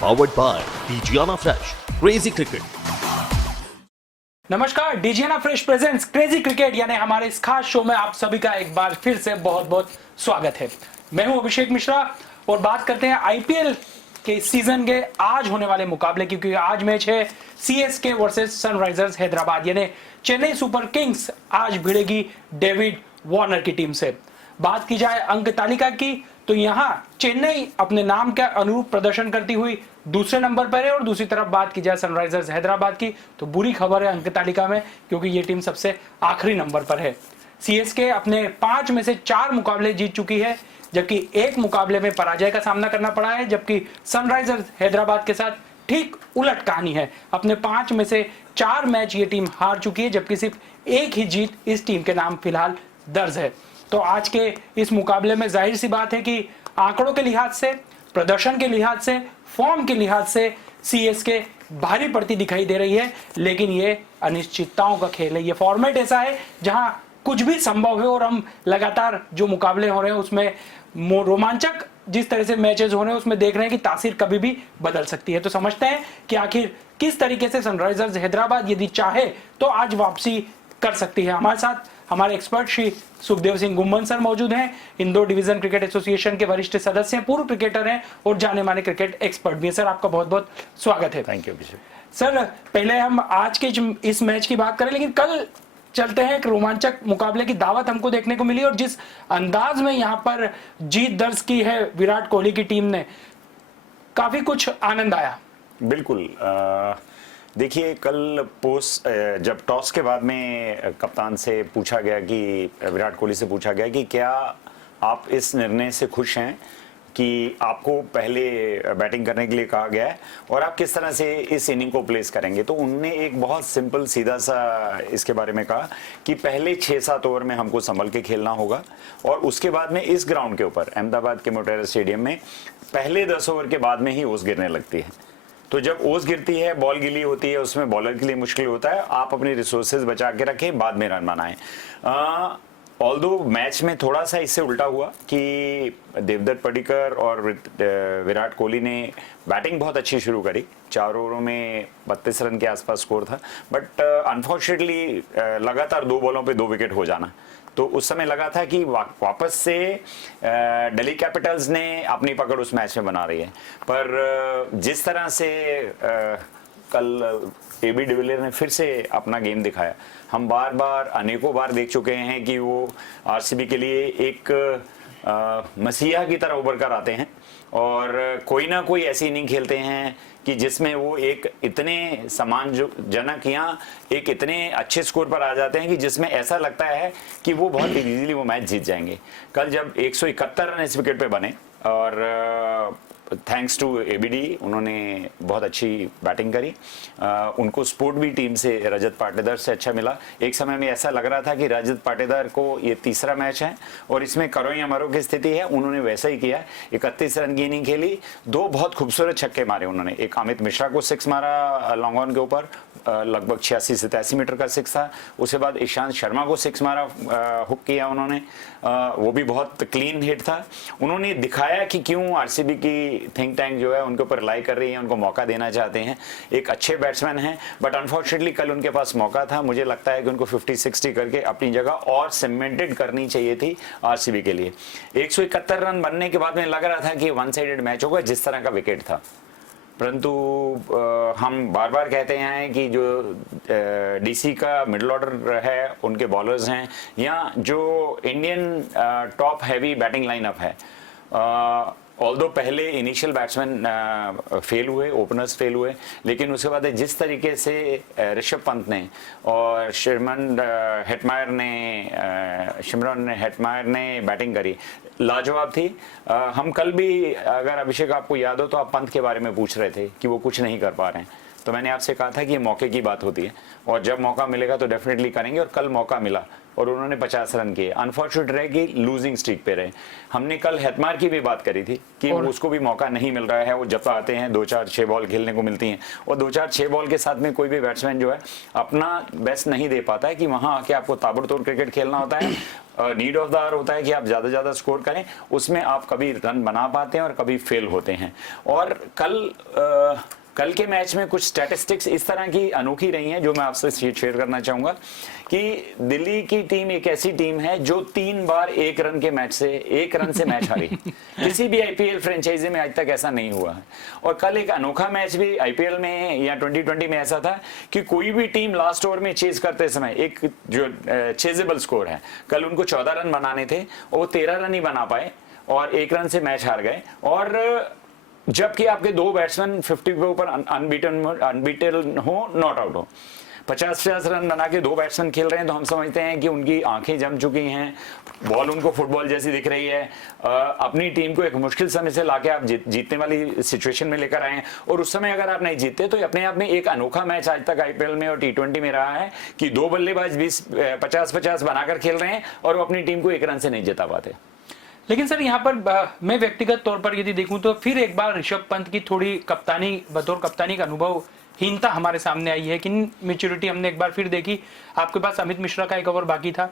powered by Digiana Fresh. Crazy Cricket. नमस्कार, Digiana fresh presents crazy cricket यानी हमारे इस खास शो में आप सभी का एक बार फिर से बहुत बहुत स्वागत है। मैं हूं अभिषेक मिश्रा और बात करते हैं आईपीएल के सीजन के आज होने वाले मुकाबले की, क्योंकि आज मैच है सीएसके वर्सेस सनराइजर्स हैदराबाद यानी चेन्नई सुपर किंग्स आज भिड़ेगी डेविड वार्नर की टीम से। बात की जाए अंक तालिका की तो यहां चेन्नई अपने नाम के अनुरूप प्रदर्शन करती हुई दूसरे नंबर पर है और दूसरी तरफ बात की जाए सनराइजर्स हैदराबाद की तो बुरी खबर है अंक तालिका में, क्योंकि ये टीम सबसे आखिरी नंबर पर है। सीएसके अपने 5 में से 4 मुकाबले जीत चुकी है, जबकि एक मुकाबले में पराजय का सामना करना पड़ा है, जबकि सनराइजर्स हैदराबाद के साथ ठीक उलट कहानी है। अपने 5 में से 4 मैच ये टीम हार चुकी है, जबकि सिर्फ एक ही जीत इस टीम के नाम फिलहाल दर्ज है। तो आज के इस मुकाबले में जाहिर सी बात है कि आंकड़ों के लिहाज से, प्रदर्शन के लिहाज से, फॉर्म के लिहाज से सीएसके भारी पड़ती दिखाई दे रही है, लेकिन ये अनिश्चितताओं का खेल है। ये फॉर्मेट ऐसा है जहां कुछ भी संभव है और हम लगातार जो मुकाबले हो रहे हैं उसमें रोमांचक जिस तरह से मैचेस हो रहे हैं उसमें देख रहे हैं कि तासीर कभी भी बदल सकती है। तो समझते हैं कि आखिर किस तरीके से सनराइजर्स हैदराबाद यदि चाहे तो आज वापसी कर सकती है। हमारे साथ हमारे एक्सपर्ट श्री सुखदेव सिंह गुम्बन सर मौजूद हैं। इंदौर डिवीजन क्रिकेट एसोसिएशन के वरिष्ठ सदस्य हैं, पूर्व क्रिकेटर हैं और जाने माने क्रिकेट एक्सपर्ट भी हैं। सर आपका बहुत बहुत स्वागत है। Thank you. सर पहले हम आज के इस मैच की बात करें, लेकिन कल चलते हैं। एक रोमांचक मुकाबले की दावत हमको देखने को मिली और जिस अंदाज में यहाँ पर जीत दर्ज की है विराट कोहली की टीम ने, काफी कुछ आनंद आया। बिल्कुल। देखिए कल पोस्ट जब टॉस के बाद में कप्तान से पूछा गया कि विराट कोहली से पूछा गया कि क्या आप इस निर्णय से खुश हैं कि आपको पहले बैटिंग करने के लिए कहा गया है और आप किस तरह से इस इनिंग को प्लेस करेंगे, तो उनने एक बहुत सिंपल सीधा सा इसके बारे में कहा कि पहले 6-7 ओवर में हमको संभल के खेलना होगा और उसके बाद में इस ग्राउंड के ऊपर अहमदाबाद के मोटेरा स्टेडियम में पहले 10 ओवर के बाद में ही ओस गिरने लगती है। तो जब ओस गिरती है, बॉल गिली होती है, उसमें बॉलर के लिए मुश्किल होता है। आप अपनी रिसोर्सेज बचा के रखें, बाद में रन बनाएं। ऑल्दो मैच में थोड़ा सा इससे उल्टा हुआ कि देवदत्त पडिक्कल और विराट कोहली ने बैटिंग बहुत अच्छी शुरू करी। 4 ओवरों में 32 रन के आसपास स्कोर था, बट अनफॉर्चुनेटली लगातार 2 बॉलों पे 2 विकेट हो जाना, तो उस समय लगा था कि वापस से दिल्ली कैपिटल्स ने अपनी पकड़ उस मैच में बना रही है। पर जिस तरह से कल एबी डिविलियर ने फिर से अपना गेम दिखाया, हम बार बार अनेकों बार देख चुके हैं कि वो आरसीबी के लिए एक मसीहा की तरह उभर कर आते हैं और कोई ना कोई ऐसी इनिंग खेलते हैं कि जिसमें वो एक इतने सम्मानजनक या एक इतने अच्छे स्कोर पर आ जाते हैं कि जिसमें ऐसा लगता है कि वो बहुत इजीली वो मैच जीत जाएंगे। कल जब 171 रन इस विकेट पे बने और थैंक्स टू एबीडी, उन्होंने बहुत अच्छी बैटिंग करी। उनको सपोर्ट भी टीम से रजत पाटीदार से अच्छा मिला। एक समय में ऐसा लग रहा था कि रजत पाटीदार को ये तीसरा मैच है और इसमें करो या मरो की स्थिति है। उन्होंने वैसा ही किया, 31 रन की इनिंग खेली, 2 बहुत खूबसूरत छक्के मारे उन्होंने। एक अमित मिश्रा को 6 मारा लॉन्ग ऑन के ऊपर, लगभग 86-87 मीटर का 6 था। उसके बाद ईशांत शर्मा को 6 मारा, हुक किया उन्होंने, वो भी बहुत क्लीन हिट था। उन्होंने दिखाया कि क्यों आरसीबी की थिंक टैंक जो है उनके ऊपर लाई कर रही है, उनको मौका देना चाहते हैं। एक अच्छे बैट्समैन हैं, बट अनफॉर्चुनेटली कल उनके पास मौका था। मुझे लगता है कि उनको 50-60 करके अपनी जगह और सीमेंटेड करनी चाहिए थी आरसीबी के लिए। 171 रन बनने के बाद में लग रहा था कि वन साइडेड मैच होगा जिस तरह का विकेट था, परंतु हम बार बार कहते हैं कि जो डीसी का मिडिल ऑर्डर है, उनके बॉलर्स हैं या जो Indian top heavy batting lineup है, ऑल्दो पहले इनिशियल बैट्समैन फेल हुए, ओपनर्स फेल हुए, लेकिन उसके बाद जिस तरीके से ऋषभ पंत ने और शिमरन हेटमायर ने बैटिंग करी, लाजवाब थी। हम कल भी, अगर अभिषेक आपको याद हो तो आप पंत के बारे में पूछ रहे थे कि वो कुछ नहीं कर पा रहे हैं, तो मैंने आपसे कहा था कि ये मौके की बात होती है और जब मौका मिलेगा तो डेफिनेटली करेंगे, और कल मौका मिला और उन्होंने 50 रन किए। अनफॉर्चुनेट रहे कि लूजिंग स्ट्रीक पे रहे। हमने कल हेतमार की भी बात करी थी कि उसको भी मौका नहीं मिल रहा है। वो जब आते हैं 2-4-6 बॉल खेलने को मिलती हैं और 2-4-6 बॉल के साथ में कोई भी बैट्समैन जो है अपना बेस्ट नहीं दे पाता है कि वहां आके आपको ताबड़तोड़ क्रिकेट खेलना होता है। नीड ऑफ द आवर होता है कि आप ज्यादा ज्यादा स्कोर करें, उसमें आप कभी रन बना पाते हैं और कभी फेल होते हैं। और कल के मैच में कुछ स्टैटिस्टिक्स इस तरह की अनोखी रही हैं जो मैं आपसे शेयर करना चाहूंगा कि दिल्ली की टीम एक ऐसी टीम है जो 3 बार 1 रन से मैच हारी। किसी भी आईपीएल फ्रेंचाइजी में आज तक ऐसा नहीं हुआ है। और कल एक अनोखा मैच भी आईपीएल में या 2020 में ऐसा था कि कोई भी टीम लास्ट ओवर में चेज करते समय एक जो चेजेबल स्कोर है, कल उनको 14 रन बनाने थे और वो 13 रन ही बना पाए और 1 रन से मैच हार गए। और जबकि आपके 2 बैट्समैन 50 के ऊपर अनबीटन हो, नॉट आउट हो, 50-50 रन बना के 2 बैट्समैन खेल रहे हैं, तो हम समझते हैं कि उनकी आंखें जम चुकी हैं, बॉल उनको फुटबॉल जैसी दिख रही है। अपनी टीम को एक मुश्किल समय से लाके आप जीतने वाली सिचुएशन में लेकर आए हैं। और उस समय अगर आप नहीं जीतते तो अपने आप में एक अनोखा मैच आज तक आईपीएल में और T20 में रहा है कि 2 बल्लेबाज 50-50 बनाकर खेल रहे हैं और वो अपनी टीम को 1 रन से नहीं जिता पाते। लेकिन सर यहाँ पर मैं व्यक्तिगत तौर पर यदि देखूं तो फिर एक बार ऋषभ पंत की थोड़ी बतौर कप्तानी का अनुभवहीनता हमारे सामने आई है कि मैच्योरिटी हमने एक बार फिर देखी। आपके पास अमित मिश्रा का एक ओवर बाकी था,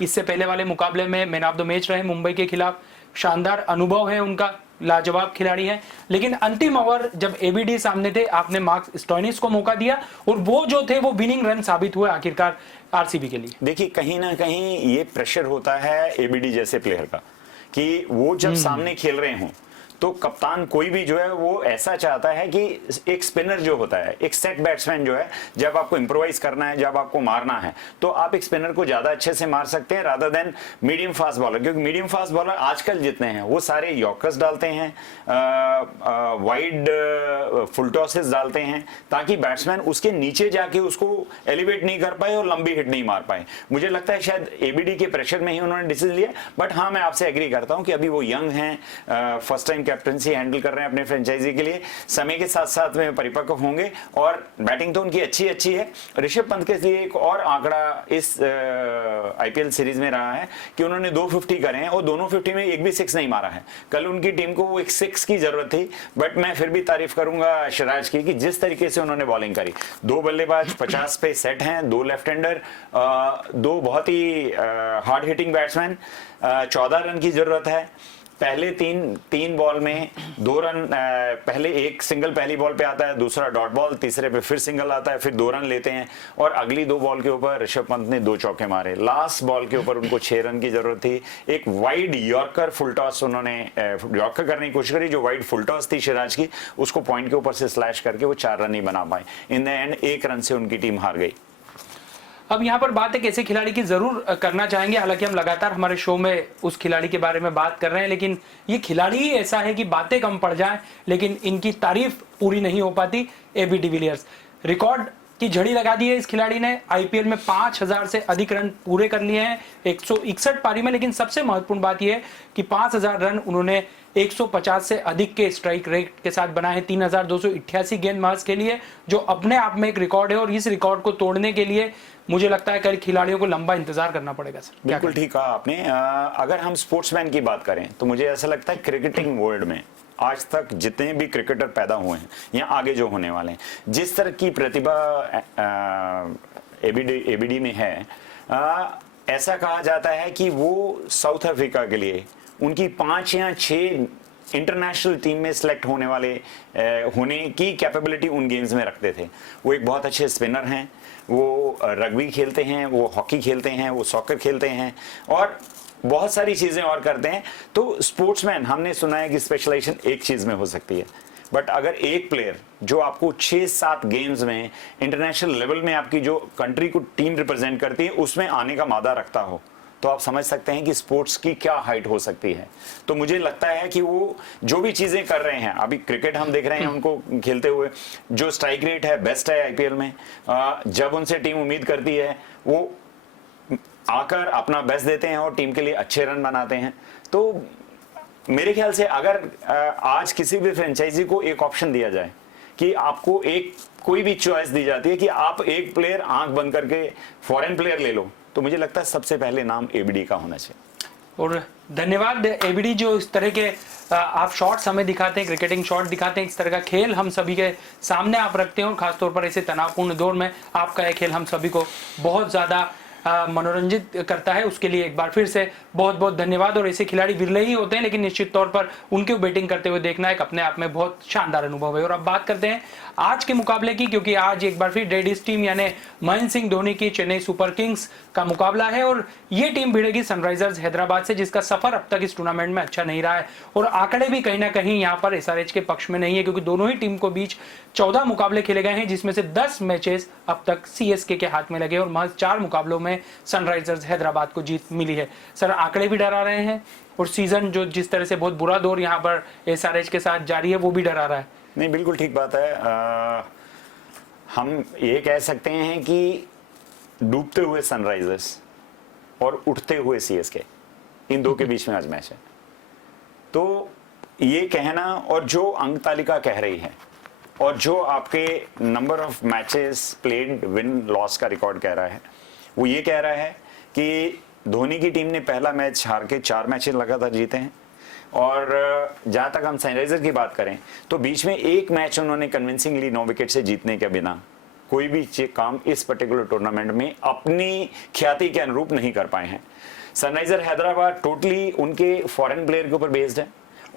इससे पहले वाले मुकाबले में मैन ऑफ द मैच रहे मुंबई के खिलाफ, शानदार अनुभव है उनका, लाजवाब खिलाड़ी है। लेकिन अंतिम ओवर जब एबीडी सामने थे आपने मार्क स्टोइनिस को मौका दिया और वो जो थे वो विनिंग रन साबित हुए आखिरकार आरसीबी के लिए। देखिए कहीं ना कहीं ये प्रेशर होता है एबीडी जैसे प्लेयर का कि वो जब सामने खेल रहे हों तो कप्तान कोई भी जो है वो ऐसा चाहता है कि एक स्पिनर जो होता है, एक सेट बैट्समैन जो है, जब आपको इंप्रोवाइज करना है, जब आपको मारना है तो आप एक स्पिनर को ज्यादा अच्छे से मार सकते हैं rather than medium fast bowler. क्योंकि मीडियम फास्ट बॉलर आजकल जितने हैं वो सारे यॉर्कर्स डालते हैं, वाइड फुल टॉसेस डालते हैं ताकि बैट्समैन उसके नीचे जाके उसको एलिवेट नहीं कर पाए और लंबी हिट नहीं मार पाए। मुझे लगता है शायद एबीडी के प्रेशर में ही उन्होंने डिसीजन लिया। बट हाँ, मैं आपसे एग्री करता हूं कि अभी वो यंग हैं, फर्स्ट टाइम कैप्टनसी हैंडल कर रहे हैं अपने फ्रेंचाइजी के लिए, समय के साथ साथ में परिपक्व होंगे और बैटिंग तो उनकी अच्छी है। ऋषभ पंत के लिए एक और आंकड़ा इस आईपीएल सीरीज में रहा है कि उन्होंने 250 करे हैं और दोनों 50 में एक भी 6 नहीं मारा है। कल उनकी टीम को वो एक 6 की जरूरत थी, बट मैं फिर भी तारीफ करूंगा सिराज की कि जिस तरीके से उन्होंने बॉलिंग करी। 2 बल्लेबाज 50 पे सेट हैं, 2 लेफ्ट हैंडर, 2 बहुत ही हार्ड हिटिंग बैट्समैन, 14 रन की जरूरत है। पहले तीन बॉल में 2 रन, पहले एक सिंगल पहली बॉल पे आता है, दूसरा डॉट बॉल, तीसरे पे फिर सिंगल आता है, फिर 2 रन लेते हैं और अगली 2 बॉल के ऊपर ऋषभ पंत ने 2 चौके मारे। लास्ट बॉल के ऊपर उनको 6 रन की जरूरत थी। एक वाइड यॉर्कर फुल टॉस उन्होंने यॉर्कर करने की कोशिश करी, जो वाइड फुल टॉस थी सिराज की, उसको पॉइंट के ऊपर से स्लैश करके वो 4 रन ही बना पाए। इन द एंड 1 रन से उनकी टीम हार गई। अब यहाँ पर बात एक ऐसे खिलाड़ी की जरूर करना चाहेंगे, हालांकि हम लगातार हमारे शो में उस खिलाड़ी के बारे में बात कर रहे हैं, लेकिन ये खिलाड़ी ही ऐसा है कि बातें कम पड़ जाएं लेकिन इनकी तारीफ पूरी नहीं हो पाती। एबी डिविलियर्स रिकॉर्ड की झड़ी लगा दी है इस खिलाड़ी ने, आईपीएल में 5000 से अधिक रन पूरे कर लिए हैं 161 पारी में। लेकिन सबसे महत्वपूर्ण बात यह है कि 5000 रन उन्होंने 150 से अधिक के स्ट्राइक रेट के साथ बनाए हैं, 3288 गेंद महज के लिए, जो अपने आप में एक रिकॉर्ड है। और इस रिकॉर्ड को तोड़ने के लिए मुझे लगता है कई खिलाड़ियों को लंबा इंतजार करना पड़ेगा। सर बिल्कुल ठीक कहा आपने। अगर हम स्पोर्ट्समैन की बात करें तो मुझे ऐसा लगता है क्रिकेटिंग वर्ल्ड में आज तक जितने भी क्रिकेटर पैदा हुए हैं या आगे जो होने वाले हैं, जिस तरह की प्रतिभा एबीडी में है, ऐसा कहा जाता है कि वो साउथ अफ्रीका के लिए उनकी 5 या 6 इंटरनेशनल टीम में सिलेक्ट होने वाले होने की कैपेबिलिटी उन गेम्स में रखते थे। वो एक बहुत अच्छे स्पिनर हैं, वो रग्बी खेलते हैं, वो हॉकी खेलते हैं, वो सॉकर खेलते हैं और बहुत सारी चीजें और करते हैं। तो स्पोर्ट्समैन हमने सुना है कि स्पेशलाइजेशन एक चीज में हो सकती है, बट अगर एक प्लेयर जो आपको 6-7 गेम्स में इंटरनेशनल लेवल में आपकी जो कंट्री को टीम रिप्रेजेंट करती है उसमें आने का मादा रखता हो, तो आप समझ सकते हैं कि स्पोर्ट्स की क्या हाइट हो सकती है। तो मुझे लगता है कि वो जो भी चीजें कर रहे हैं, अभी क्रिकेट हम देख रहे हैं उनको खेलते हुए, जो स्ट्राइक रेट है बेस्ट है आईपीएल में, जब उनसे टीम उम्मीद करती है वो आकर अपना बेस्ट देते हैं और टीम के लिए अच्छे रन बनाते हैं। तो मेरे ख्याल से अगर आज किसी भी फ्रेंचाइजी को एक ऑप्शन दिया जाए कि आपको एक कोई भी चॉइस दी जाती है कि आप एक प्लेयर आंख बंद करके फॉरेन प्लेयर ले लो तो मुझे लगता है सबसे पहले नाम एबीडी का होना चाहिए। और धन्यवाद एबीडी, जो इस तरह के आप शॉट्स हमें दिखाते हैं, क्रिकेटिंग शॉट दिखाते हैं, इस तरह का खेल हम सभी के सामने आप रखते हैं, और खासतौर पर ऐसे तनावपूर्ण दौर में आपका यह खेल हम सभी को बहुत ज़्यादा मनोरंजित करता है। उसके लिए एक बार फिर से बहुत बहुत धन्यवाद। और ऐसे खिलाड़ी विरले ही होते हैं, लेकिन निश्चित तौर पर उनके बैटिंग करते हुए देखना एक अपने आप में बहुत शानदार अनुभव है। और अब बात करते हैं आज के मुकाबले की, क्योंकि आज एक बार फिर डेडिस टीम यानी महेंद्र सिंह धोनी की चेन्नई सुपर किंग्स का मुकाबला है, और ये टीम भिड़ेगी सनराइजर्स हैदराबाद से, जिसका सफर अब तक इस टूर्नामेंट में अच्छा नहीं रहा है। और आंकड़े भी कहीं ना कहीं यहाँ पर एसआरएच के पक्ष में नहीं है, क्योंकि दोनों ही टीम को बीच 14 मुकाबले खेले गए हैं, जिसमें से 10 मैचेस अब तक सीएसके के हाथ में लगे और महज 4 मुकाबलों में सनराइजर्स हैदराबाद को जीत मिली है। सर, आंकड़े भी डरा रहे हैं, और सीजन जो जिस तरह से बहुत बुरा दौर यहाँ पर एसआरएच के साथ जारी है वो भी डरा रहा है। नहीं, बिल्कुल ठीक बात है। हम ये कह सकते हैं कि डूबते हुए सनराइजर्स और उठते हुए सीएसके, इन दो के बीच में आज मैच है। तो ये कहना, और जो अंक तालिका कह रही है और जो आपके number of matches played win loss का रिकॉर्ड कह रहा है, वो ये कह रहा है कि धोनी की टीम ने पहला मैच हार के 4 मैचेस लगातार जीते हैं। और जहां तक हम सनराइजर की बात करें तो बीच में एक मैच उन्होंने कन्विंसिंगली 9 विकेट से जीतने के बिना कोई भी काम इस पर्टिकुलर टूर्नामेंट में अपनी ख्याति के अनुरूप नहीं कर पाए हैं। सनराइजर हैदराबाद टोटली उनके फॉरेन प्लेयर के ऊपर बेस्ड है,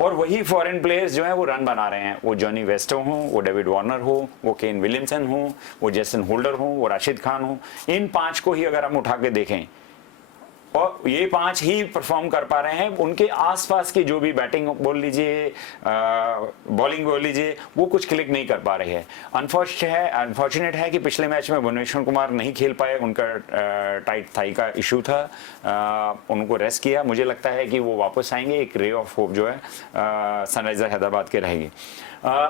और वही फॉरेन प्लेयर्स जो हैं वो रन बना रहे हैं। वो जॉनी वेस्टो हो, वो डेविड वार्नर हो, वो केन विलियमसन हो, वो जेसन होल्डर हो, वो राशिद खान हो, इन 5 को ही अगर हम उठा के देखें, और ये 5 ही परफॉर्म कर पा रहे हैं। उनके आसपास की जो भी बैटिंग बोल लीजिए, बॉलिंग बोल लीजिए, वो कुछ क्लिक नहीं कर पा रही है। अनफॉर्चुनेट है कि पिछले मैच में भुवनेश्वर कुमार नहीं खेल पाए, उनका टाइट थाई का इशू था, उनको रेस्ट किया। मुझे लगता है कि वो वापस आएंगे, एक रे ऑफ होप जो है सनराइजर हैदराबाद के रहेगी।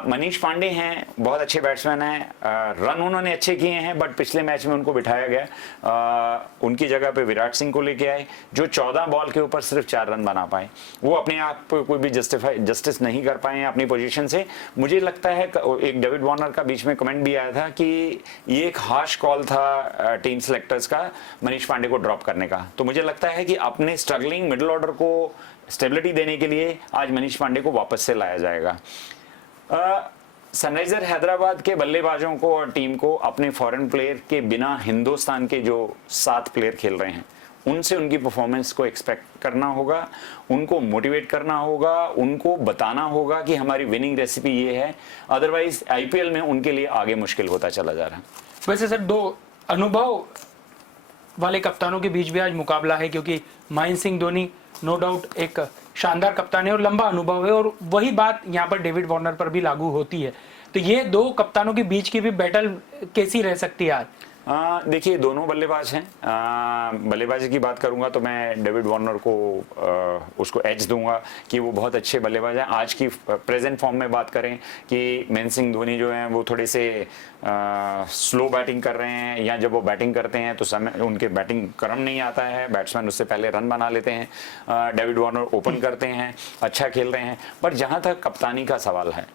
मनीष पांडे हैं, बहुत अच्छे बैट्समैन हैं, रन उन्होंने अच्छे किए हैं, बट पिछले मैच में उनको बिठाया गया। उनकी जगह पे विराट सिंह को लेके आए, जो 14 बॉल के ऊपर सिर्फ 4 रन बना पाए। वो अपने आप को कोई भी जस्टिस नहीं कर पाए हैं अपनी पोजीशन से। मुझे लगता है एक डेविड वार्नर का बीच में कमेंट भी आया था कि ये एक हार्श कॉल था टीम सेलेक्टर्स का मनीष पांडे को ड्रॉप करने का। तो मुझे लगता है कि अपने स्ट्रगलिंग मिडिल ऑर्डर को स्टेबिलिटी देने के लिए आज मनीष पांडे को वापस से लाया जाएगा। सनराइजर हैदराबाद के बल्लेबाजों को और टीम को अपने फॉरेन प्लेयर के बिना हिंदुस्तान के जो 7 प्लेयर खेल रहे हैं उनसे उनकी परफॉर्मेंस को एक्सपेक्ट करना होगा, उनको मोटिवेट करना होगा, उनको बताना होगा कि हमारी विनिंग रेसिपी ये है। अदरवाइज आईपीएल में उनके लिए आगे मुश्किल होता चला जा रहा है। वैसे सर, 2 अनुभव वाले कप्तानों के बीच भी आज मुकाबला है, क्योंकि महेंद्र सिंह धोनी नो डाउट एक शानदार कप्तान है और लंबा अनुभव है, और वही बात यहाँ पर डेविड वार्नर पर भी लागू होती है। तो ये 2 कप्तानों के बीच की भी बैटल कैसी रह सकती है आज? देखिए, दोनों बल्लेबाज हैं। बल्लेबाजी की बात करूंगा तो मैं डेविड वार्नर को उसको एज दूंगा कि वो बहुत अच्छे बल्लेबाज हैं। आज की प्रेजेंट फॉर्म में बात करें कि महेंद्र सिंह धोनी जो हैं वो थोड़े से स्लो बैटिंग कर रहे हैं, या जब वो बैटिंग करते हैं तो समय उनके बैटिंग क्रम नहीं आता है, बैट्समैन उससे पहले रन बना लेते हैं। डेविड वार्नर ओपन करते हैं, अच्छा खेल रहे हैं। पर जहाँ तक कप्तानी का सवाल है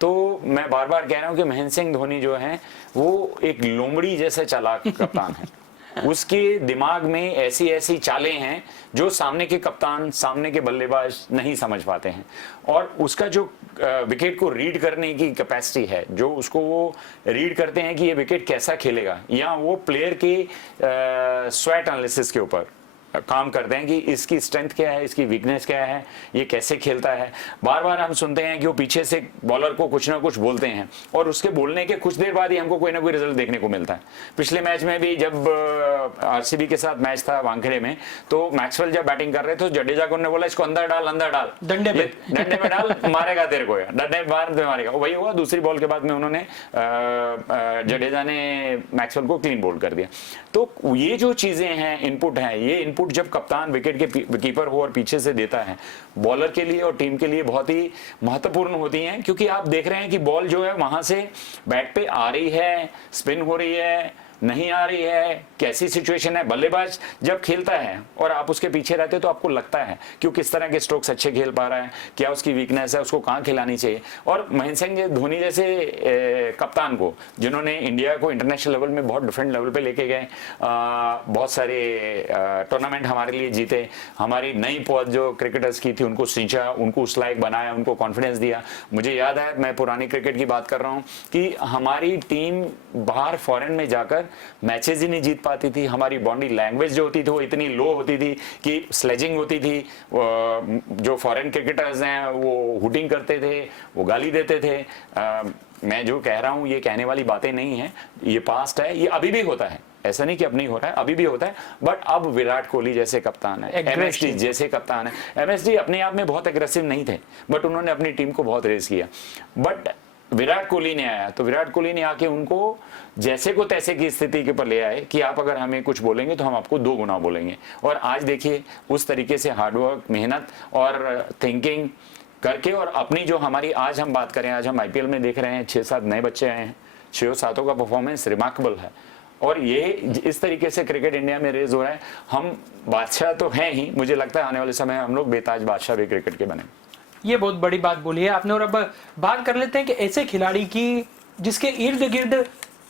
तो मैं बार बार कह रहा हूं कि महेंद्र सिंह धोनी जो है वो एक लोमड़ी जैसे चालाक कप्तान है। उसके दिमाग में ऐसी ऐसी चालें हैं जो सामने के कप्तान, सामने के बल्लेबाज नहीं समझ पाते हैं। और उसका जो विकेट को रीड करने की कैपेसिटी है, जो उसको वो रीड करते हैं कि ये विकेट कैसा खेलेगा, या वो प्लेयर के स्वैट एनालिसिस के ऊपर काम करते हैं कि इसकी स्ट्रेंथ क्या है, इसकी वीकनेस क्या है, ये कैसे खेलता है। बार बार हम सुनते हैं कि वो पीछे से बॉलर को कुछ ना कुछ बोलते हैं, और उसके बोलने के कुछ देर बाद ही हमको कोई ना कोई रिजल्ट देखने को मिलता है। पिछले मैच में भी जब आरसीबी के साथ मैच था वानखेड़े में, तो मैक्सवेल जब बैटिंग कर रहे थे तो जडेजा को उन्होंने बोला इसको अंदर डाल, डंडे में डाल, मारेगा तेरे को, डंडे में मारेगा। वही हुआ। दूसरी बॉल के बाद में उन्होंने जडेजा ने मैक्सवेल को क्लीन बोल्ड कर दिया। तो ये जो चीजें हैं, इनपुट हैं, ये इनपुट जब कप्तान विकेट के कीपर हो और पीछे से देता है, बॉलर के लिए और टीम के लिए बहुत ही महत्वपूर्ण होती हैं। क्योंकि आप देख रहे हैं कि बॉल जो है वहां से बैट पे आ रही है, स्पिन हो रही है, नहीं आ रही है, कैसी सिचुएशन है। बल्लेबाज जब खेलता है और आप उसके पीछे रहते हो तो आपको लगता है कि वो किस तरह के स्ट्रोक्स अच्छे खेल पा रहा है, क्या उसकी वीकनेस है, उसको कहाँ खिलानी चाहिए। और महेंद्र सिंह धोनी जैसे कप्तान को, जिन्होंने इंडिया को इंटरनेशनल लेवल में बहुत डिफरेंट लेवल पे लेके गए, बहुत सारे टूर्नामेंट हमारे लिए जीते, हमारी नई पौध जो क्रिकेटर्स की थी उनको सींचा, उनको उस लायक बनाया, उनको कॉन्फिडेंस दिया। मुझे याद है, मैं पुरानी क्रिकेट की बात कर रहा हूँ कि हमारी टीम बाहर फॉरेन में जाकर मैचेस ही नहीं जीत पाती थी। हमारी बॉडी लैंग्वेज जो होती थी वो इतनी लो होती थी कि स्लेजिंग होती थी। जो फॉरेन क्रिकेटर्स हैं वो हुटिंग करते थे, वो गाली देते थे। मैं जो कह रहा हूँ ये कहने वाली बातें नहीं है, ये पास्ट है, ये अभी भी होता है, ऐसा नहीं कि अब नहीं हो रहा है, अभी भी होता है। बट अब विराट कोहली जैसे कप्तान है, एमएसडी जैसे कप्तान है। एमएसडी अपने आप में बहुत एग्रेसिव नहीं थे, बट उन्होंने अपनी टीम को बहुत रेस किया। बट विराट कोहली ने आया तो विराट कोहली ने आके उनको जैसे को तैसे की स्थिति के ऊपर ले आए कि आप अगर हमें कुछ बोलेंगे तो हम आपको 2 गुना बोलेंगे। और आज देखिए उस तरीके से हार्डवर्क, मेहनत और थिंकिंग करके, और अपनी जो हमारी आज हम बात करें, आज हम आईपीएल में देख रहे हैं 6-7 नए बच्चे आए हैं, 6-7 का परफॉर्मेंस रिमार्केबल है। और ये इस तरीके से क्रिकेट इंडिया में रेज हो रहा है। हम बादशाह तो हैं ही, मुझे लगता है आने वाले समय हम लोग बेताज बादशाह भी क्रिकेट के बने। ये बहुत बड़ी बात बोली है आपने। और अब बात कर लेते हैं कि ऐसे खिलाड़ी की जिसके इर्द गिर्द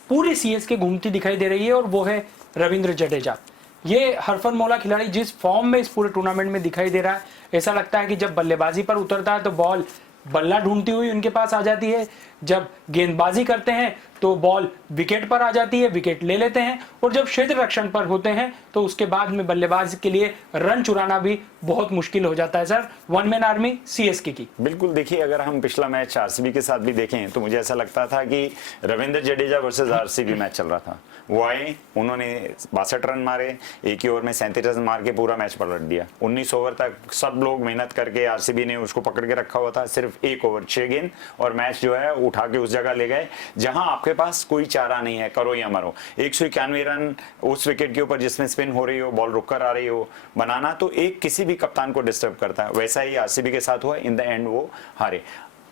पूरी सीएसके घूमती दिखाई दे रही है, और वो है रविंद्र जडेजा। ये हरफनमौला खिलाड़ी जिस फॉर्म में इस पूरे टूर्नामेंट में दिखाई दे रहा है, ऐसा लगता है कि जब बल्लेबाजी पर उतरता है तो बॉल बल्ला ढूंढती हुई उनके पास आ जाती है, जब गेंदबाजी करते हैं तो बॉल विकेट पर आ जाती है, विकेट ले लेते हैं, और जब क्षेत्र रक्षण पर होते हैं तो उसके बाद में बल्लेबाज के लिए रन चुराना भी बहुत मुश्किल हो जाता है। Sir, one man army CSK की। बिल्कुल, देखिए अगर हम पिछला मैच आरसीबी के साथ भी देखें तो मुझे ऐसा लगता था कि Ravindra Jadeja versus RCB match चल रहा था। वो आए, उन्होंने 62 रन मारे, एक ही ओवर में 37 रन मार के पूरा मैच पलट दिया। 19 ओवर तक सब लोग मेहनत करके आरसीबी ने उसको पकड़ के रखा हुआ था, सिर्फ 1 ओवर 6 गेंद, और मैच जो है उठा के उस जगह ले गए जहां आपके पास कोई चारा नहीं है, करो या मरो। 191 रन उस विकेट के ऊपर जिसमें स्पिन हो रही हो, बॉल रुक कर आ रही हो, बनाना तो एक किसी भी कप्तान को डिस्टर्ब करता है। वैसा ही आरसीबी के साथ हुआ, इन द एंड वो हारे।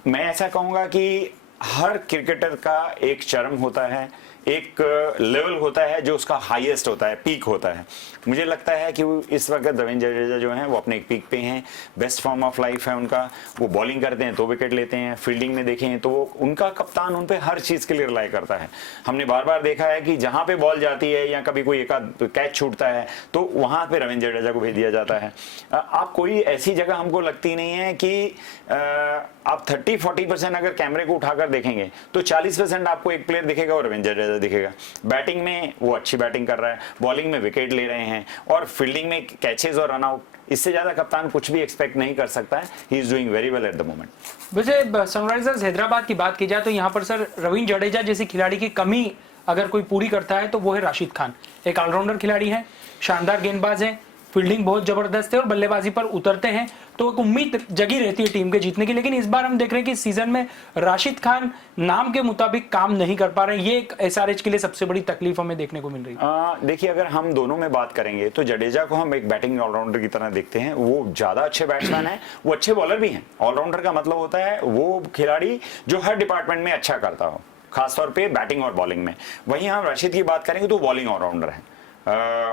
मैं ऐसा कहूंगा कि हर क्रिकेटर का एक चरम होता है, एक लेवल होता है जो उसका हाईएस्ट होता है, पीक होता है। मुझे लगता है कि इस वक्त रविंद्र जडेजा जो हैं वो अपने एक पीक पे हैं, बेस्ट फॉर्म ऑफ लाइफ है उनका। वो बॉलिंग करते हैं तो विकेट लेते हैं, फील्डिंग में देखें तो उनका कप्तान उन पे हर चीज़ के लिए रिलाई करता है। हमने बार बार देखा है कि जहाँ पे बॉल जाती है या कभी कोई एक कैच छूटता है तो वहाँ पे रविंद्र जडेजा को भेज दिया जाता है। आप कोई ऐसी जगह हमको लगती नहीं है कि आप 30-40% अगर कैमरे को उठाकर देखेंगे तो 40% आपको एक प्लेयर दिखेगा और रविंद्र जडेजा दिखेगा। बैटिंग में वो अच्छी बैटिंग कर रहा है, बॉलिंग में विकेट ले रहे हैं, और फील्डिंग में कैचेस और रन आउट। इससे ज्यादा कप्तान कुछ भी एक्सपेक्ट नहीं कर सकता है। He is doing very well at the moment. वैसे सनराइजर्स हैदराबाद की बात की जाए तो यहाँ पर सर रविंद्र जडेजा जैसी खिलाड़ी की कमी अगर कोई पूरी करता है तो वो है राशिद खान। एक ऑलराउंडर खिलाड़ी है, शानदार गेंदबाज है, फील्डिंग बहुत जबरदस्त है और बल्लेबाजी पर उतरते हैं तो एक उम्मीद जगी रहती है टीम के जीतने की। लेकिन इस बार हम देख रहे हैं कि सीजन में राशिद खान नाम के मुताबिक काम नहीं कर पा रहे हैं। ये एक एसआरएच के लिए सबसे बड़ी तकलीफ हमें देखने को मिल रही है। देखिए अगर हम दोनों में बात करेंगे तो जडेजा को हम एक बैटिंग ऑलराउंडर की तरह देखते हैं। वो ज्यादा अच्छे बैट्समैन है, वो अच्छे बॉलर भी हैं। ऑलराउंडर का मतलब होता है वो खिलाड़ी जो हर डिपार्टमेंट में अच्छा करता हो, खासतौर पर बैटिंग और बॉलिंग में। वहीं हम राशिद की बात करेंगे तो बॉलिंग ऑलराउंडर है।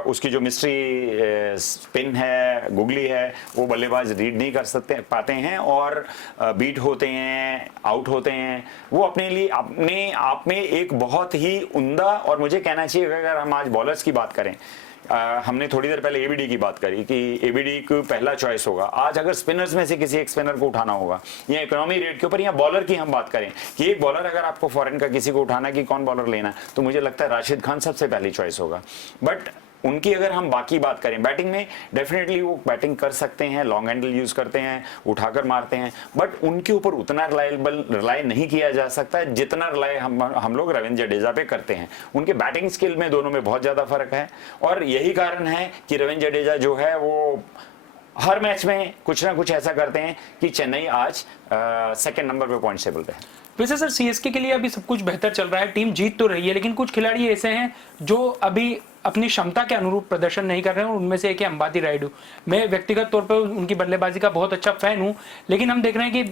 उसकी जो मिस्ट्री स्पिन है, गुगली है, वो बल्लेबाज रीड नहीं कर सकते पाते हैं और बीट होते हैं, आउट होते हैं। वो अपने लिए अपने आप में एक बहुत ही उम्दा, और मुझे कहना चाहिए अगर हम आज बॉलर्स की बात करें, हमने थोड़ी देर पहले एबीडी की बात करी कि एबीडी को पहला चॉइस होगा। आज अगर स्पिनर्स में से किसी एक स्पिनर को उठाना होगा या इकोनॉमी रेट के ऊपर या बॉलर की हम बात करें कि एक बॉलर अगर आपको फॉरेन का किसी को उठाना कि कौन बॉलर लेना, तो मुझे लगता है राशिद खान सबसे पहली चॉइस होगा। बट उनकी अगर हम बाकी बात करें बैटिंग में, डेफिनेटली वो बैटिंग कर सकते हैं, लॉन्ग हैंडल यूज करते हैं, उठाकर मारते हैं, बट उनके ऊपर उतना रिलाई नहीं किया जा सकता जितना रिलाई हम लोग रविंद्र जडेजा पे करते हैं। उनके बैटिंग स्किल में दोनों में बहुत ज्यादा फर्क है और यही कारण है कि रविंद्र जडेजा जो है वो हर मैच में कुछ ना कुछ ऐसा करते हैं कि चेन्नई आज सेकंड नंबर पे पॉइंट टेबल पे है। वैसे सर सीएसके के लिए अभी सब कुछ बेहतर चल रहा है, टीम जीत तो रही है, लेकिन कुछ खिलाड़ी ऐसे हैं जो अभी अपनी क्षमता के अनुरूप प्रदर्शन नहीं कर रहे हैं और उनमें से एक है अंबाती रायडू। मैं व्यक्तिगत तौर पर उनकी बल्लेबाजी का बहुत अच्छा फैन हूं, लेकिन हम देख रहे हैं कि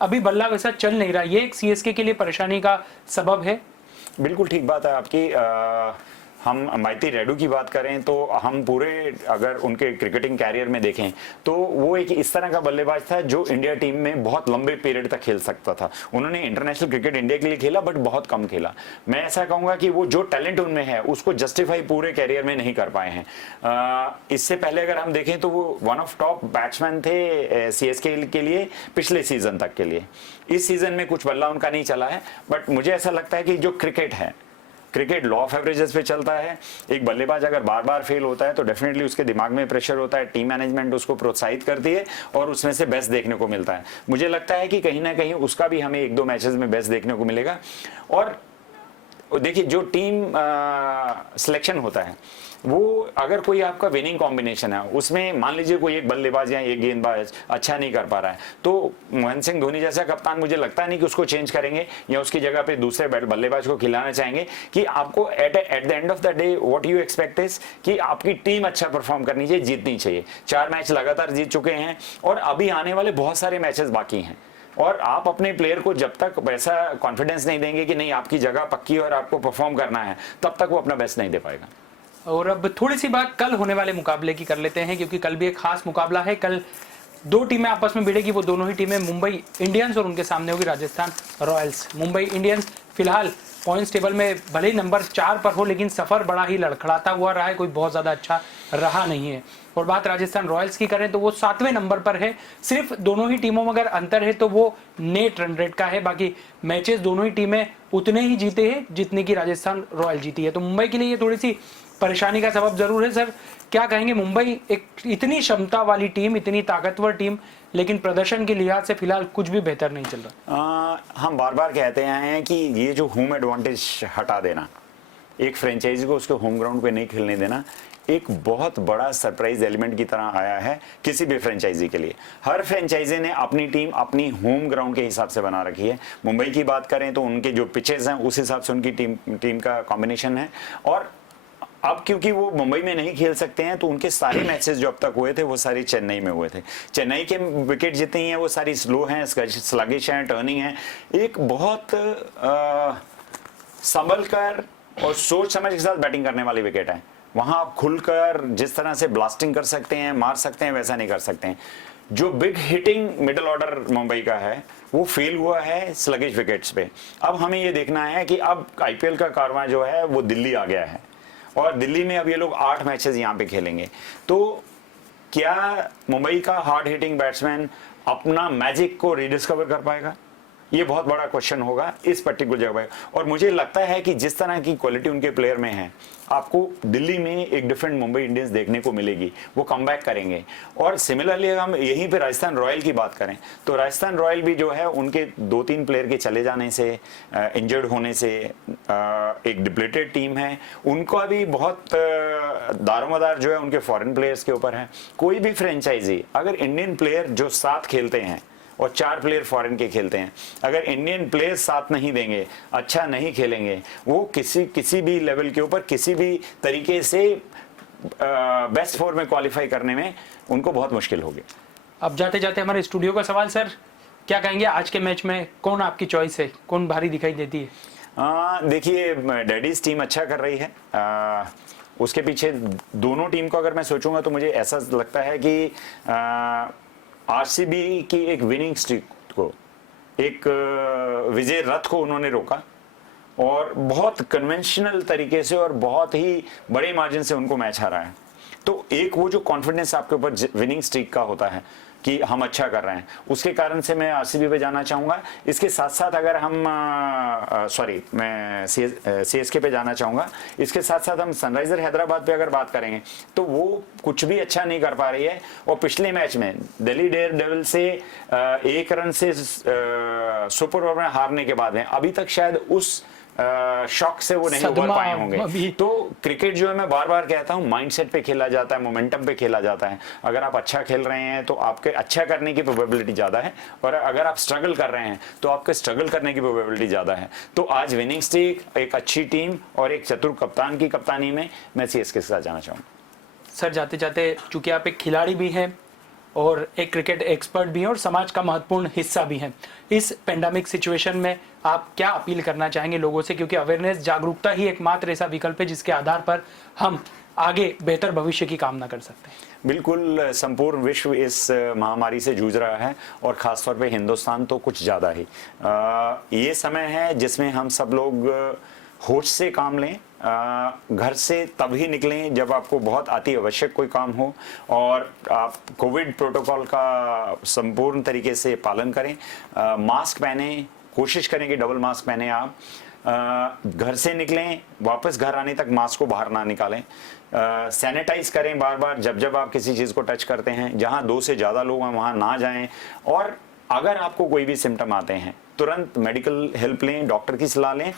अभी बल्ला वैसा चल नहीं रहा। ये एक सीएसके के लिए परेशानी का सबब है। बिल्कुल ठीक बात है आपकी। हम माइती रेडू की बात करें तो हम पूरे अगर उनके क्रिकेटिंग कैरियर में देखें तो वो एक इस तरह का बल्लेबाज था जो इंडिया टीम में बहुत लंबे पीरियड तक खेल सकता था। उन्होंने इंटरनेशनल क्रिकेट इंडिया के लिए खेला बट बहुत कम खेला। मैं ऐसा कहूंगा कि वो जो टैलेंट उनमें है उसको जस्टिफाई पूरे कैरियर में नहीं कर पाए हैं। इससे पहले अगर हम देखें तो वो वन ऑफ टॉप बैट्समैन थे सीएसके के लिए पिछले सीजन तक के लिए। इस सीजन में कुछ बल्ला उनका नहीं चला है, बट मुझे ऐसा लगता है कि जो क्रिकेट है, क्रिकेट लॉ ऑफ एवरेजेस पे चलता है। एक बल्लेबाज अगर बार बार फेल होता है तो डेफिनेटली उसके दिमाग में प्रेशर होता है, टीम मैनेजमेंट उसको प्रोत्साहित करती है और उसमें से बेस्ट देखने को मिलता है। मुझे लगता है कि कहीं ना कहीं उसका भी हमें 1-2 मैचेस में बेस्ट देखने को मिलेगा। और देखिए जो टीम सिलेक्शन होता है वो अगर कोई आपका विनिंग कॉम्बिनेशन है उसमें मान लीजिए कोई एक बल्लेबाज या एक गेंदबाज अच्छा नहीं कर पा रहा है तो महेंद्र सिंह धोनी जैसा कप्तान मुझे लगता नहीं कि उसको चेंज करेंगे या उसकी जगह पे दूसरे बल्लेबाज को खिलाना चाहेंगे। कि आपको at the end of the day what you expect is कि आपकी टीम अच्छा परफॉर्म करनी चाहिए, जीतनी चाहिए। 4 मैच लगातार जीत चुके हैं और अभी आने वाले बहुत सारे मैचेस बाकी हैं और आप अपने प्लेयर को जब तक वैसा कॉन्फिडेंस नहीं देंगे कि नहीं आपकी जगह पक्की है और आपको परफॉर्म करना है तब तक वो अपना बेस्ट नहीं दे पाएगा। और अब थोड़ी सी बात कल होने वाले मुकाबले की कर लेते हैं, क्योंकि कल भी एक खास मुकाबला है। कल 2 टीमें आपस में भिड़ेगी, वो दोनों ही टीमें मुंबई इंडियंस और उनके सामने होगी राजस्थान रॉयल्स। मुंबई इंडियंस फिलहाल पॉइंट्स टेबल में भले ही नंबर 4 पर हो लेकिन सफर बड़ा ही लड़खड़ाता हुआ रहा है, कोई बहुत ज्यादा अच्छा रहा नहीं है। और बात राजस्थान रॉयल्स की करें तो वो 7वें नंबर पर है। सिर्फ दोनों ही टीमों में अगर अंतर है तो वो नेट रन रेट का है, बाकी मैचेस दोनों ही टीमें उतने ही जीते हैं जितने की राजस्थान रॉयल जीती है। तो मुंबई के लिए ये थोड़ी सी परेशानी का सबब जरूर है। सर क्या कहेंगे, मुंबई एक इतनी क्षमता वाली टीम, इतनी ताकतवर टीम, लेकिन प्रदर्शन के लिहाज से फिलहाल कुछ भी बेहतर नहीं चल रहा। हम बार बार कहते हैं कि ये जो होम एडवांटेज हटा देना, एक फ्रेंचाइजी को उसके होम ग्राउंड पे नहीं खेलने देना, एक बहुत बड़ा सरप्राइज एलिमेंट की तरह आया है किसी भी फ्रेंचाइजी के लिए। हर फ्रेंचाइजी ने अपनी टीम अपनी होम ग्राउंड के हिसाब से बना रखी है। मुंबई की बात करें तो उनके जो पिचेस हैं उस हिसाब से उनकी टीम का कॉम्बिनेशन है। और अब क्योंकि वो मुंबई में नहीं खेल सकते हैं तो उनके सारे मैचेस जो अब तक हुए थे वो सारे चेन्नई में हुए थे। चेन्नई के विकेट जितनी हैं वो सारी स्लो हैं, स्लगिश हैं, टर्निंग हैं। एक बहुत संभल कर और सोच समझ के साथ बैटिंग करने वाली विकेट है। वहां आप खुलकर जिस तरह से ब्लास्टिंग कर सकते हैं, मार सकते हैं, वैसा नहीं कर सकते हैं। जो big hitting middle order Mumbai का है वो फेल हुआ है स्लगिश विकेट्स पे। अब हमें ये देखना है कि अब आईपीएल का कारवां जो है वो दिल्ली आ गया है और दिल्ली में अब ये लोग 8 मैचेस यहाँ पे खेलेंगे। तो क्या मुंबई का हार्ड हिटिंग बैट्समैन अपना मैजिक को रिडिस्कवर कर पाएगा? ये बहुत बड़ा क्वेश्चन होगा इस पर्टिकुलर जगह पर। और मुझे लगता है कि जिस तरह की क्वालिटी उनके प्लेयर में है आपको दिल्ली में एक डिफरेंट मुंबई इंडियंस देखने को मिलेगी। वो कमबैक करेंगे। और सिमिलरली अगर हम यहीं पे राजस्थान रॉयल की बात करें तो राजस्थान रॉयल भी जो है उनके 2-3 प्लेयर के चले जाने से, इंजर्ड होने से, एक डिप्लेटेड टीम है। उनका भी बहुत दारोमदार जो है उनके फॉरेन प्लेयर्स के ऊपर है। कोई भी फ्रेंचाइजी अगर इंडियन प्लेयर जो साथ खेलते हैं और 4 प्लेयर फॉरेन के खेलते हैं, अगर इंडियन प्लेयर साथ नहीं देंगे, अच्छा नहीं खेलेंगे, वो किसी भी लेवल के ऊपर किसी भी तरीके से बेस्ट 4 में क्वालिफाई करने में उनको बहुत मुश्किल होगी। अब जाते जाते हमारे स्टूडियो का सवाल, सर क्या कहेंगे आज के मैच में कौन आपकी चॉइस है, कौन भारी दिखाई देती है? देखिए डैडीज टीम अच्छा कर रही है। उसके पीछे दोनों टीम को अगर मैं सोचूंगा तो मुझे ऐसा लगता है कि आरसीबी की एक विनिंग स्ट्रीक को, एक विजय रथ को उन्होंने रोका और बहुत कन्वेंशनल तरीके से और बहुत ही बड़े मार्जिन से उनको मैच हारा है। तो एक वो जो कॉन्फिडेंस आपके ऊपर विनिंग स्ट्रीक का होता है कि हम अच्छा कर रहे हैं, उसके कारण से मैं आरसीबी पे जाना चाहूंगा। इसके साथ साथ अगर हम मैं सीएसके पे जाना चाहूंगा। इसके साथ साथ हम सनराइजर हैदराबाद पे अगर बात करेंगे तो वो कुछ भी अच्छा नहीं कर पा रही है। और पिछले मैच में दिल्ली डेयर डेविल से 1 रन से सुपर ओवर में हारने के बाद में अभी तक शायद उस शॉक से वो नहीं उबर पाए होंगे। तो क्रिकेट जो है मैं बार बार कहता हूं माइंडसेट पे खेला जाता है, मोमेंटम पे खेला जाता है। अगर आप अच्छा खेल रहे हैं तो आपके अच्छा करने की प्रोबेबिलिटी ज्यादा है और अगर आप स्ट्रगल कर रहे हैं तो आपके स्ट्रगल करने की प्रोबेबिलिटी ज्यादा है। तो आज विनिंग स्ट्रीक, एक अच्छी टीम और एक चतुर कप्तान की कप्तानी में मैं सीएसके के साथ जाना चाहूंगा। सर जाते जाते चूंकि आप एक खिलाड़ी भी हैं और एक क्रिकेट एक्सपर्ट भी हैं और समाज का महत्वपूर्ण हिस्सा भी हैं। इस पेंडेमिक सिचुएशन में आप क्या अपील करना चाहेंगे लोगों से, क्योंकि अवेयरनेस, जागरूकता ही एकमात्र ऐसा विकल्प है जिसके आधार पर हम आगे बेहतर भविष्य की कामना कर सकते हैं। बिल्कुल, संपूर्ण विश्व इस महामारी से जूझ रहा है और खासतौर पे हिंदुस्तान तो कुछ ज़्यादा ही। ये समय है जिसमें हम सब लोग होश से काम लें, घर से तभी निकलें जब आपको बहुत अति आवश्यक कोई काम हो, और आप कोविड प्रोटोकॉल का संपूर्ण तरीके से पालन करें। मास्क पहने, कोशिश करें कि डबल मास्क पहने आप। घर से निकलें, वापस घर आने तक मास्क को बाहर ना निकालें। सैनिटाइज करें बार बार जब जब आप किसी चीज़ को टच करते हैं। जहां 2 से ज़्यादा लोग हैं वहां ना जाएं। और अगर आपको कोई भी सिम्टम आते हैं तुरंत मेडिकल हेल्प लें, डॉक्टर की सलाह लें,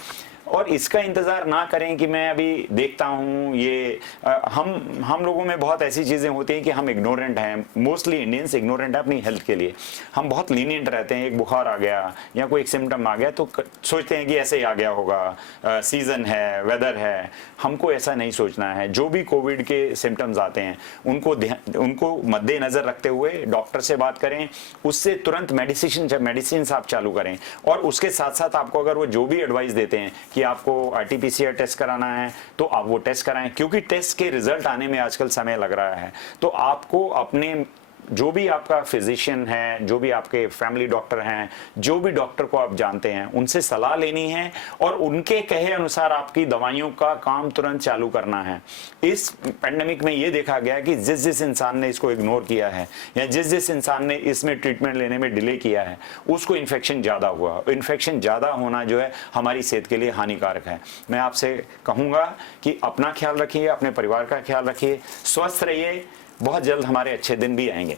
और इसका इंतज़ार ना करें कि मैं अभी देखता हूँ। ये हम लोगों में बहुत ऐसी चीज़ें होती हैं कि हम इग्नोरेंट हैं। मोस्टली इंडियंस इग्नोरेंट है अपनी हेल्थ के लिए। हम बहुत लीनियंट रहते हैं। एक बुखार आ गया या कोई एक सिम्टम आ गया तो सोचते हैं कि ऐसे ही आ गया होगा, सीज़न है, वेदर है। हमको ऐसा नहीं सोचना है। जो भी कोविड के सिम्टम्स आते हैं उनको मद्देनज़र रखते हुए डॉक्टर से बात करें, उससे तुरंत मेडिसिन आप चालू करें। और उसके साथ साथ आपको अगर वो जो भी एडवाइस देते हैं कि आपको RT-PCR टेस्ट कराना है तो आप वो टेस्ट कराएं, क्योंकि टेस्ट के रिजल्ट आने में आजकल समय लग रहा है। तो आपको अपने जो भी आपका फिजिशियन है, जो भी आपके फैमिली डॉक्टर हैं, जो भी डॉक्टर को आप जानते हैं, उनसे सलाह लेनी है और उनके कहे अनुसार आपकी दवाइयों का काम तुरंत चालू करना है। इस पेंडेमिक में ये देखा गया कि जिस इंसान ने इसको इग्नोर किया है या जिस इंसान ने इसमें ट्रीटमेंट लेने में डिले किया है उसको इन्फेक्शन ज़्यादा हुआ। इन्फेक्शन ज़्यादा होना जो है हमारी सेहत के लिए हानिकारक है। मैं आपसे कहूँगा कि अपना ख्याल रखिए, अपने परिवार का ख्याल रखिए, स्वस्थ रहिए। बहुत जल्द हमारे अच्छे दिन भी आएंगे।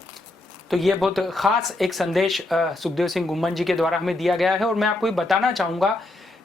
तो ये बहुत खास एक संदेश सुखदेव सिंह गुम्मन जी के द्वारा हमें दिया गया है। और मैं आपको ये बताना चाहूँगा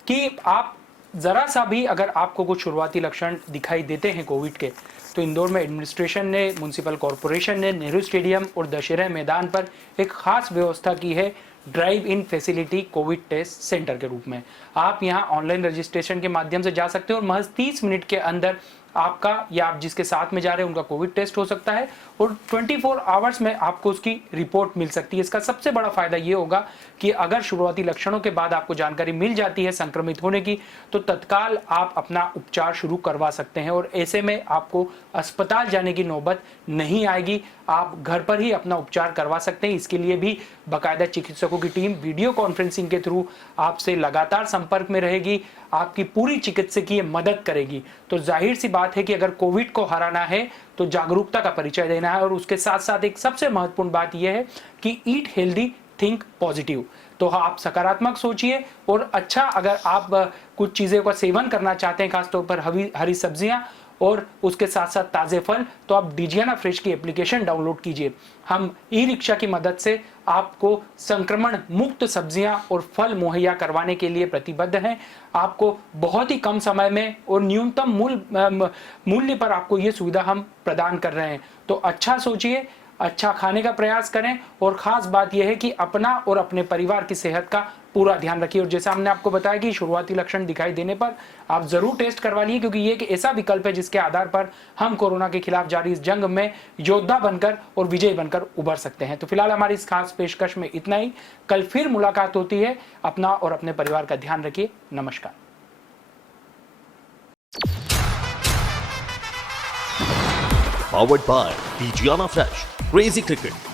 कि आप ज़रा सा भी अगर आपको कुछ शुरुआती लक्षण दिखाई देते हैं कोविड के, तो इंदौर में एडमिनिस्ट्रेशन ने, म्यूनसिपल कॉरपोरेशन ने नेहरू स्टेडियम और दशहरा मैदान पर एक खास व्यवस्था की है, drive in facility covid test centre के रूप में। आप यहां ऑनलाइन रजिस्ट्रेशन के माध्यम से जा सकते हो और महज 30 मिनट के अंदर आपका या आप जिसके साथ में जा रहे हैं उनका कोविड टेस्ट हो सकता है और 24 आवर्स में आपको उसकी रिपोर्ट मिल सकती है। इसका सबसे बड़ा फायदा ये होगा कि अगर शुरुआती लक्षणों के बाद आपको जानकारी मिल जाती है संक्रमित होने की, तो तत्काल आप अपना उपचार शुरू करवा सकते हैं और ऐसे में आपको अस्पताल जाने की नौबत नहीं आएगी। आप घर पर ही अपना उपचार करवा सकते हैं। इसके लिए भी बाकायदा चिकित्सकों की टीम वीडियो कॉन्फ्रेंसिंग के थ्रू आपसे लगातार संपर्क में रहेगी, आपकी पूरी चिकित्सकीय मदद करेगी। तो जाहिर सी बात है कि अगर कोविड को हराना है तो जागरूकता का परिचय देना है और उसके साथ साथ एक सबसे महत्वपूर्ण बात यह है कि ईट हेल्दी, थिंक पॉजिटिव। तो आप सकारात्मक सोचिए और अच्छा, अगर आप कुछ चीज़ों का सेवन करना चाहते हैं, खासतौर पर हरी सब्जियां और उसके साथ साथ ताज़े फल, तो आप डिजियाना फ्रेश की एप्लीकेशन डाउनलोड कीजिए। हम ई-रिक्शा की मदद से आपको संक्रमण मुक्त सब्जियां और फल मुहैया करवाने के लिए प्रतिबद्ध हैं। आपको बहुत ही कम समय में और न्यूनतम मूल्य पर आपको ये सुविधा हम प्रदान कर रहे हैं। तो अच्छा सोचिए, अच्छा खाने का प्रयास करें और ख़ास बात यह है कि अपना और अपने परिवार की सेहत का पूरा ध्यान रखिए। और जैसा हमने आपको बताया कि शुरुआती लक्षण दिखाई देने पर आप ज़रूर टेस्ट करवा लीजिए, क्योंकि ये एक ऐसा विकल्प है जिसके आधार पर हम कोरोना के खिलाफ जारी इस जंग में योद्धा बनकर और विजयी बनकर उभर सकते हैं। तो फिलहाल हमारी इस खास पेशकश में इतना ही। कल फिर मुलाकात होती है। अपना और अपने परिवार का ध्यान रखिए। नमस्कार। Powered by Digiana Fresh, Crazy Cricket।